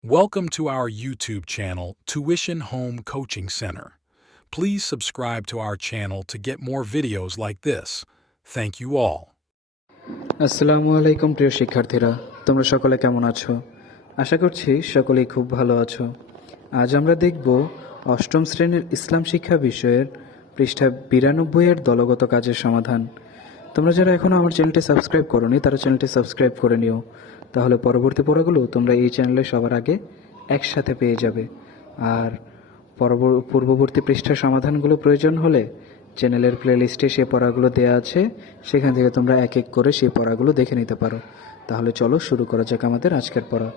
Welcome to our YouTube channel, Tuition Home Coaching Center. Please subscribe to our channel to get more videos like this. Thank you all. আসসালামু আলাইকুম প্রিয় শিক্ষার্থীরা তোমরা সকলে কেমন আছো আশা করছি সকলেই খুব ভালো আছো আজ আমরা দেখব অষ্টম শ্রেণীর ইসলাম শিক্ষা বিষয়ের পৃষ্ঠা বিরানব্বই এর দলগত কাজের সমাধান তোমরা যারা এখনও আমার চ্যানেলটি সাবস্ক্রাইব করোনি, তারা চ্যানেলটি সাবস্ক্রাইব করে নিও। তাহলে পরবর্তী পড়াগুলো তোমরা এই চ্যানেলে সবার আগে একসাথে পেয়ে যাবে। আর পূর্ববর্তী পৃষ্ঠার সমাধানগুলো প্রয়োজন হলে চ্যানেলের প্লেলিস্টে সে পড়াগুলো দেওয়া আছে, সেখান থেকে তোমরা এক এক করে সেই পড়াগুলো দেখে নিতে পারো। তাহলে চলো শুরু করা যাক আমাদের আজকের পড়া।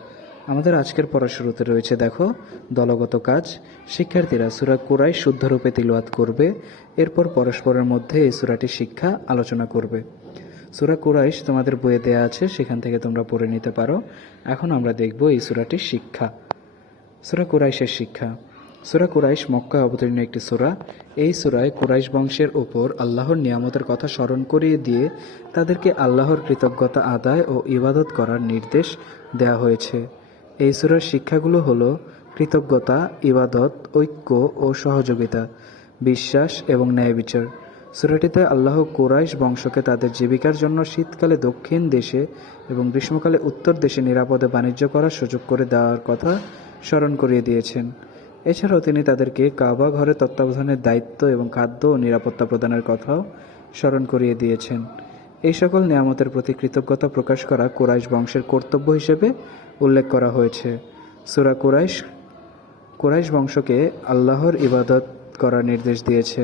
আমাদের আজকের পড়া শুরুতে রয়েছে, দেখো, দলগত কাজ। শিক্ষার্থীরা সুরা কুরাই শুদ্ধরূপে তিলওয়াত করবে, এরপর পরস্পরের মধ্যে এই সুরাটি শিক্ষা আলোচনা করবে। সুরা কুরাইশ তোমাদের বইয়ে দেয়া আছে, সেখান থেকে তোমরা পড়ে নিতে পারো। এখন আমরা দেখব এই সুরাটির শিক্ষা। সুরা কুরাইশের শিক্ষা। সুরা কুরাইশ মক্কায় অবতীর্ণ একটি সুরা। এই সুরায় কুরাইশ বংশের ওপর আল্লাহর নিয়ামতের কথা স্মরণ করিয়ে দিয়ে তাদেরকে আল্লাহর কৃতজ্ঞতা আদায় ও ইবাদত করার নির্দেশ দেওয়া হয়েছে। এই সুরার শিক্ষাগুলো হলো কৃতজ্ঞতা, ইবাদত, ঐক্য ও সহযোগিতা, বিশ্বাস এবং ন্যায় বিচার সুরাটিতে আল্লাহ কুরাইশ বংশকে তাদের জীবিকার জন্য শীতকালে দক্ষিণ দেশে এবং গ্রীষ্মকালে উত্তর দেশে নিরাপদে বাণিজ্য করার সুযোগ করে দেওয়ার কথা স্মরণ করিয়ে দিয়েছেন। এছাড়াও তিনি তাদেরকে কাবা ঘরে তত্ত্বাবধানের দায়িত্ব এবং খাদ্য ও নিরাপত্তা প্রদানের কথাও স্মরণ করিয়ে দিয়েছেন। এই সকল নিয়ামতের প্রতি কৃতজ্ঞতা প্রকাশ করা কুরাইশ বংশের কর্তব্য হিসেবে উল্লেখ করা হয়েছে। সুরা কুরাইশ কুরাইশ বংশকে আল্লাহর ইবাদত করার নির্দেশ দিয়েছে।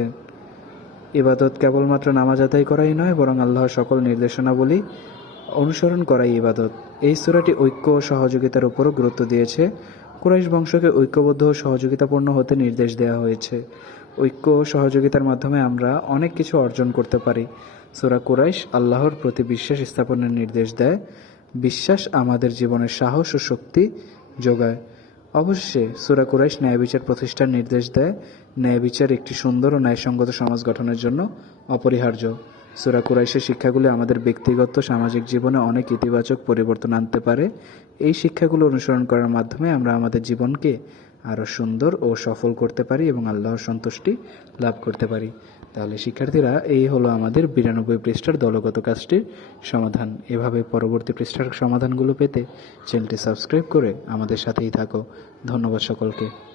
ইবাদত কেবলমাত্র নামাজ আদায় করাই নয়, বরং আল্লাহর সকল নির্দেশনাবলী অনুসরণ করাই ইবাদত। এই সূরাটি ঐক্য ও সহযোগিতার উপরও গুরুত্ব দিয়েছে। কুরাইশ বংশকে ঐক্যবদ্ধ ও সহযোগিতাপূর্ণ হতে নির্দেশ দেওয়া হয়েছে। ঐক্য সহযোগিতার মাধ্যমে আমরা অনেক কিছু অর্জন করতে পারি। সূরা কুরাইশ আল্লাহর প্রতি বিশ্বাস স্থাপনের নির্দেশ দেয়। বিশ্বাস আমাদের জীবনের সাহস ও শক্তি যোগায়। অবশ্যই সুরা কুরাইশ ন্যায় বিচার প্রতিষ্ঠার নির্দেশ দেয়। ন্যায় বিচার একটি সুন্দর ও ন্যায়সঙ্গত সমাজ গঠনের জন্য অপরিহার্য। সুরা কুরাইশের শিক্ষাগুলি আমাদের ব্যক্তিগত সামাজিক জীবনে অনেক ইতিবাচক পরিবর্তন আনতে পারে। এই শিক্ষাগুলো অনুসরণ করার মাধ্যমে আমরা আমাদের জীবনকে আরও সুন্দর ও সফল করতে পারি এবং আল্লাহর সন্তুষ্টি লাভ করতে পারি। তাহলে শিক্ষার্থীরা, এই হলো আমাদের বিরানব্বই পৃষ্ঠার দলগত কাজটির সমাধান, এভাবে পরবর্তী পৃষ্ঠার সমাধানগুলো পেতে চ্যানেলটি সাবস্ক্রাইব করে আমাদের সাথেই থাকো। ধন্যবাদ সকলকে।